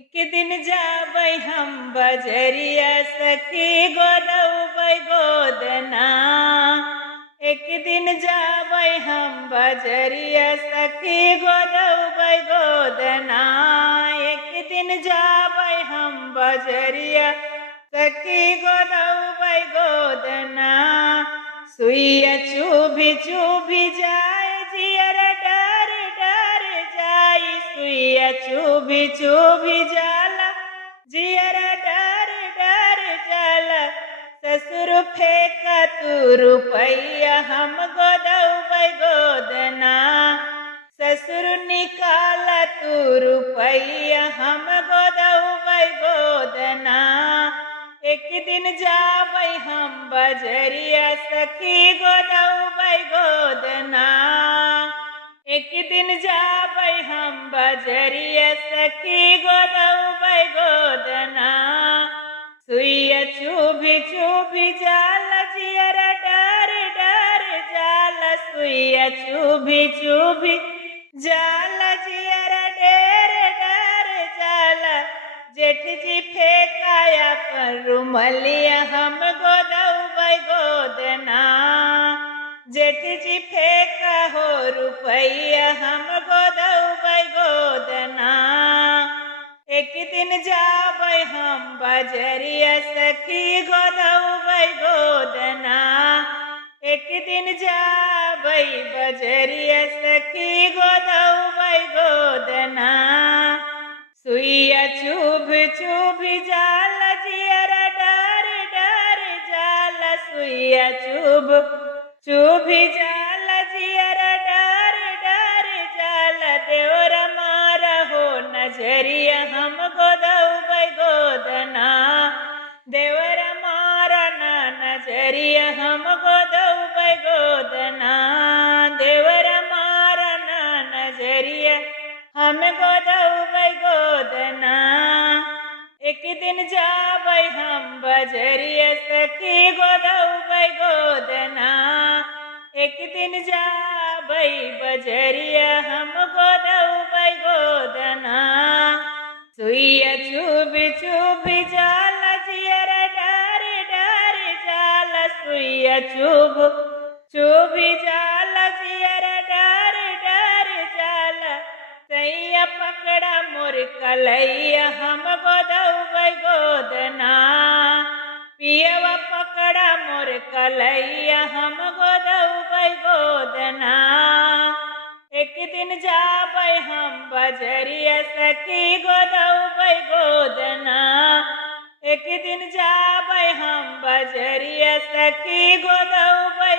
एक दिन जाबै हम बजरिया सखी गोदौबै गोदना। एक दिन जाबै हम बजरिया सखी गोदौबै गोदना। एक दिन जाबै हम बजरिया सखी गोदौबै गोदना। सुइया चुभी चुभी जाए जियर डर डर जाई। सुइया चुभी चुभी जाला जियर डर डर जाला। ससुर फेंका तू रुपैया हम गोदौबै गोदना। ससुर निकाला तू रुपैया हम गोदौबै गोदना। एक दिन जाबै हम बजरिया सखी गोदौबै गोदना। एक दिन जाबै हम बजरिया सखी गोदौबै गोदना। सुइया चुभी चुभी जाला जियर डर डर जाला। सुइया चुभी चुभी जाला जियर डेर डर जाला। जेठ जी फेंकाया पर रुमलिया हम गोदौबै गोदना। जेठ जी फेंका हो रुपैया हम गोदौबै गोदना। एक दिन जाबै हम बजरिया सखी गोदौबै गोदना। एक दिन जाबै बजरिया सखी गोदौबै गोदना। सुइया चुभ चुभ जाला जियर डर डर जाला। सुइया चुभ चुभ जाला जियर डर डर जाला। देवरा मारा हो नजरिया हम गोदौबै गोदना। देवरा मारा ना नजरिया हम गोदौबै गोदना। देवरा मारा ना नजरिया हम गोदौबै गोदना। एक दिन जाबै हम बजरिया सखी गोदौबै गोदना। एक दिन जाबै बजरिया हम गोदौबै गोदना। सुइया चुभी चुभी जाला जियर डर डर जाला। सुइया चुभ चुभी जाला जियर डर डर जाला। सैया पकड़ा मोर कलैया हम गोदौबै गोदना। पियवा पकड़ा मोर कलैया हम गोदौबै गोदना। एक दिन जाबै हम बजरिया सखी गोदौबै गोदना। एक दिन जाबै हम बजरिया सखी गोदौबै